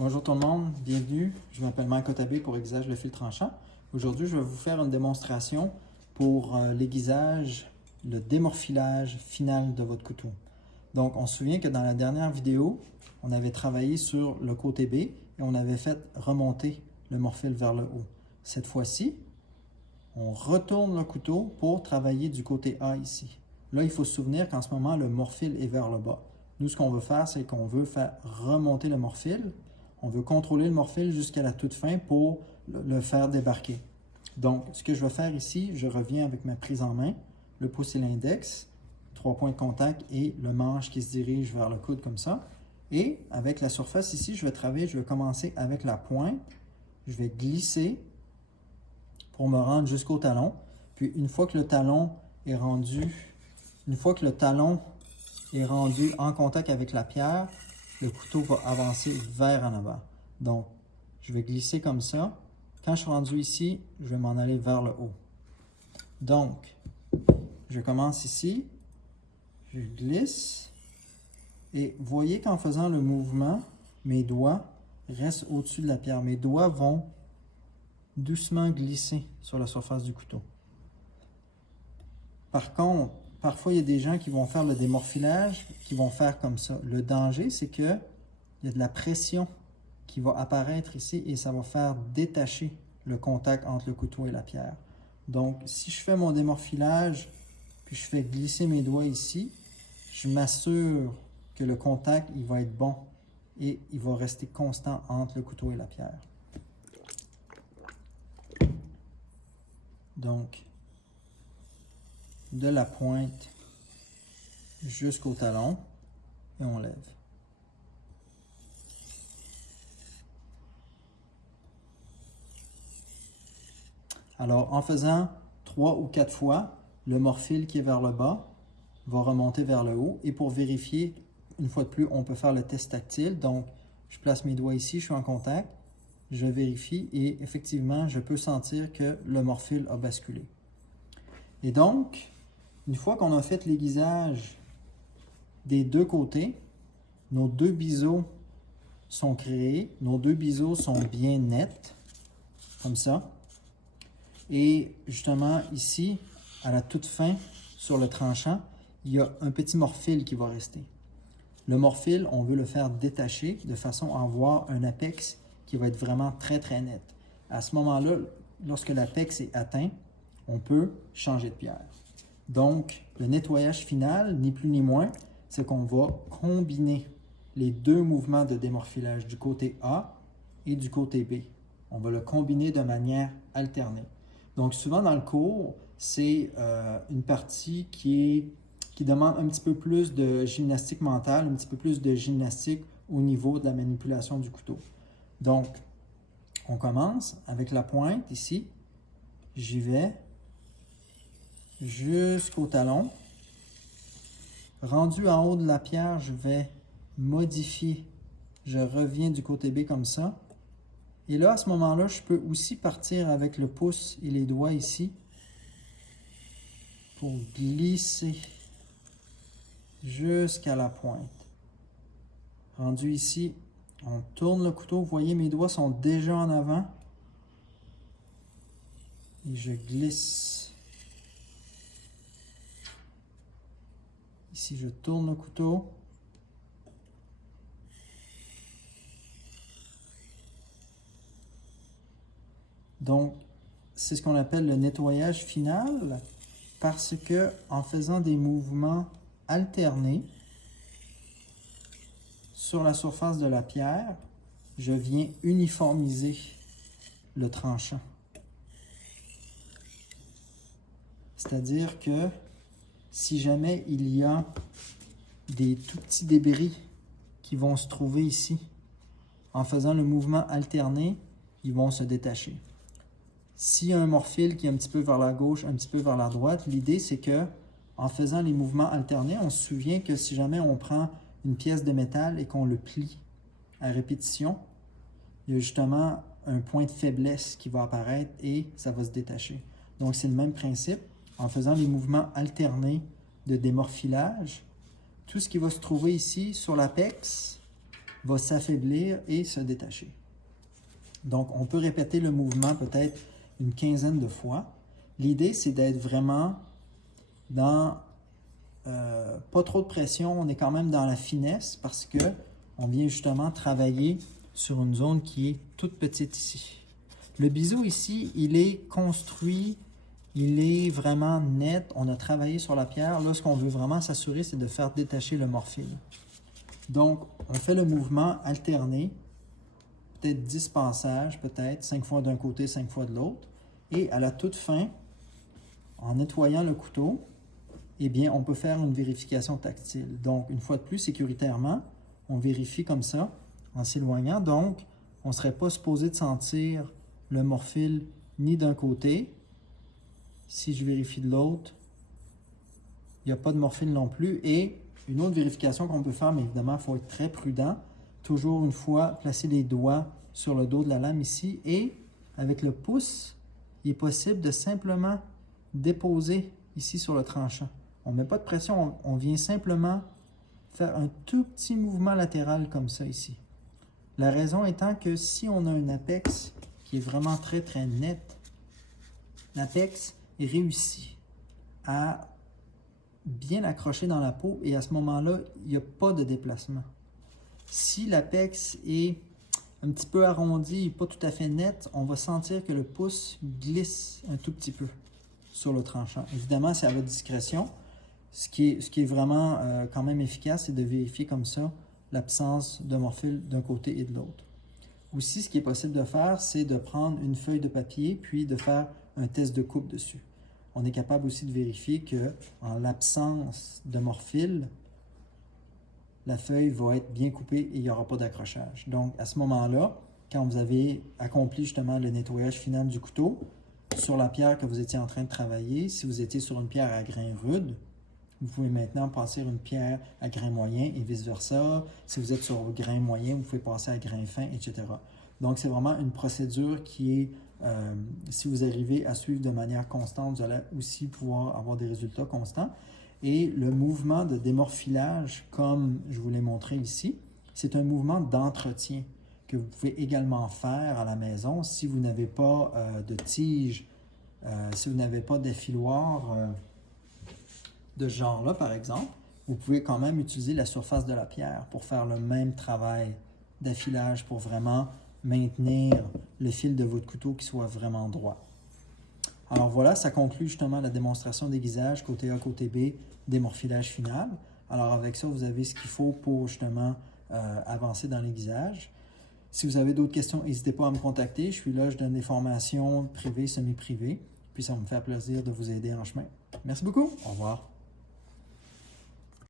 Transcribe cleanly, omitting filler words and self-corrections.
Bonjour tout le monde, bienvenue. Je m'appelle Mike Otabé pour Aiguisage le fil tranchant. Aujourd'hui, je vais vous faire une démonstration pour l'aiguisage, le démorphilage final de votre couteau. Donc, on se souvient que dans la dernière vidéo, on avait travaillé sur le côté B et on avait fait remonter le morphile vers le haut. Cette fois-ci, on retourne le couteau pour travailler du côté A ici. Là, il faut se souvenir qu'en ce moment, le morphile est vers le bas. Nous, ce qu'on veut faire, c'est qu'on veut faire remonter le morphile. On veut contrôler le morphile jusqu'à la toute fin pour le faire débarquer. Donc, ce que je vais faire ici, je reviens avec ma prise en main, le pouce et l'index, 3 points de contact et le manche qui se dirige vers le coude comme ça. Et avec la surface ici, je vais commencer avec la pointe. Je vais glisser pour me rendre jusqu'au talon. Puis une fois que le talon est rendu en contact avec la pierre, le couteau va avancer vers en avant. Donc, je vais glisser comme ça. Quand je suis rendu ici, je vais m'en aller vers le haut. Donc, je commence ici, je glisse, et voyez qu'en faisant le mouvement, mes doigts restent au-dessus de la pierre. Mes doigts vont doucement glisser sur la surface du couteau. Par contre, parfois, il y a des gens qui vont faire le démorphilage, qui vont faire comme ça. Le danger, c'est qu'il y a de la pression qui va apparaître ici et ça va faire détacher le contact entre le couteau et la pierre. Donc, si je fais mon démorphilage, puis je fais glisser mes doigts ici, je m'assure que le contact, il va être bon et il va rester constant entre le couteau et la pierre. Donc, de la pointe jusqu'au talon et on lève. Alors, en faisant 3 ou 4 fois, le morphile qui est vers le bas va remonter vers le haut. Et pour vérifier, une fois de plus, on peut faire le test tactile. Donc, je place mes doigts ici, je suis en contact, je vérifie et effectivement, je peux sentir que le morphile a basculé. Et donc, une fois qu'on a fait l'aiguisage des deux côtés, nos deux biseaux sont créés, nos deux biseaux sont bien nets, comme ça. Et justement, ici, à la toute fin, sur le tranchant, il y a un petit morphile qui va rester. Le morphile, on veut le faire détacher de façon à avoir un apex qui va être vraiment très, très net. À ce moment-là, lorsque l'apex est atteint, on peut changer de pierre. Donc, le nettoyage final, ni plus ni moins, c'est qu'on va combiner les deux mouvements de démorphilage du côté A et du côté B. On va le combiner de manière alternée. Donc, souvent dans le cours, c'est une partie qui demande un petit peu plus de gymnastique mentale, un petit peu plus de gymnastique au niveau de la manipulation du couteau. Donc, on commence avec la pointe ici. J'y vais jusqu'au talon. Rendu en haut de la pierre, je vais modifier. Je reviens du côté B comme ça. Et là, à ce moment-là, je peux aussi partir avec le pouce et les doigts ici pour glisser jusqu'à la pointe. Rendu ici, on tourne le couteau. Vous voyez, mes doigts sont déjà en avant. Et je glisse. Ici, je tourne le couteau. Donc, c'est ce qu'on appelle le nettoyage final parce que en faisant des mouvements alternés sur la surface de la pierre, je viens uniformiser le tranchant. C'est-à-dire que si jamais il y a des tout petits débris qui vont se trouver ici, en faisant le mouvement alterné, ils vont se détacher. S'il y a un morphile qui est un petit peu vers la gauche, un petit peu vers la droite, l'idée c'est que en faisant les mouvements alternés, on se souvient que si jamais on prend une pièce de métal et qu'on le plie à répétition, il y a justement un point de faiblesse qui va apparaître et ça va se détacher. Donc c'est le même principe. En faisant les mouvements alternés de démorphilage, tout ce qui va se trouver ici sur l'apex va s'affaiblir et se détacher. Donc, on peut répéter le mouvement peut-être une quinzaine de fois. L'idée, c'est d'être vraiment dans pas trop de pression. On est quand même dans la finesse parce que on vient justement travailler sur une zone qui est toute petite ici. Le biseau ici, il est construit, il est vraiment net. On a travaillé sur la pierre. Là, ce qu'on veut vraiment s'assurer, c'est de faire détacher le morphile. Donc, on fait le mouvement alterné, peut-être 10 passages, peut-être 5 fois d'un côté, 5 fois de l'autre. Et à la toute fin, en nettoyant le couteau, eh bien, on peut faire une vérification tactile. Donc, une fois de plus, sécuritairement, on vérifie comme ça, en s'éloignant. Donc, on ne serait pas supposé de sentir le morphile ni d'un côté. Si je vérifie de l'autre, il n'y a pas de morphile non plus. Et une autre vérification qu'on peut faire, mais évidemment, il faut être très prudent. Toujours une fois, placer les doigts sur le dos de la lame ici. Et avec le pouce, il est possible de simplement déposer ici sur le tranchant. On ne met pas de pression, on vient simplement faire un tout petit mouvement latéral comme ça ici. La raison étant que si on a un apex qui est vraiment très très net, l'apex réussit à bien accrocher dans la peau et à ce moment-là, il n'y a pas de déplacement. Si l'apex est un petit peu arrondi et pas tout à fait net, on va sentir que le pouce glisse un tout petit peu sur le tranchant. Évidemment, c'est à votre discrétion. Ce qui est vraiment quand même efficace, c'est de vérifier comme ça l'absence de morphile d'un côté et de l'autre. Aussi, ce qui est possible de faire, c'est de prendre une feuille de papier puis de faire un test de coupe dessus. On est capable aussi de vérifier qu'en l'absence de morphile, la feuille va être bien coupée et il n'y aura pas d'accrochage. Donc, à ce moment-là, quand vous avez accompli justement le nettoyage final du couteau, sur la pierre que vous étiez en train de travailler, si vous étiez sur une pierre à grain rude, vous pouvez maintenant passer une pierre à grain moyen et vice-versa. Si vous êtes sur grain moyen, vous pouvez passer à grain fin, etc. Donc, c'est vraiment une procédure qui est, si vous arrivez à suivre de manière constante, vous allez aussi pouvoir avoir des résultats constants. Et le mouvement de démorphilage, comme je vous l'ai montré ici, c'est un mouvement d'entretien que vous pouvez également faire à la maison si vous n'avez pas de tige, si vous n'avez pas d'affiloir de ce genre-là, par exemple. Vous pouvez quand même utiliser la surface de la pierre pour faire le même travail d'affilage pour vraiment maintenir le fil de votre couteau qui soit vraiment droit. Alors voilà, ça conclut justement la démonstration d'aiguisage côté A, côté B, démorphilage final. Alors avec ça, vous avez ce qu'il faut pour justement avancer dans l'aiguisage. Si vous avez d'autres questions, n'hésitez pas à me contacter. Je suis là, je donne des formations privées, semi-privées. Puis ça va me faire plaisir de vous aider en chemin. Merci beaucoup. Au revoir.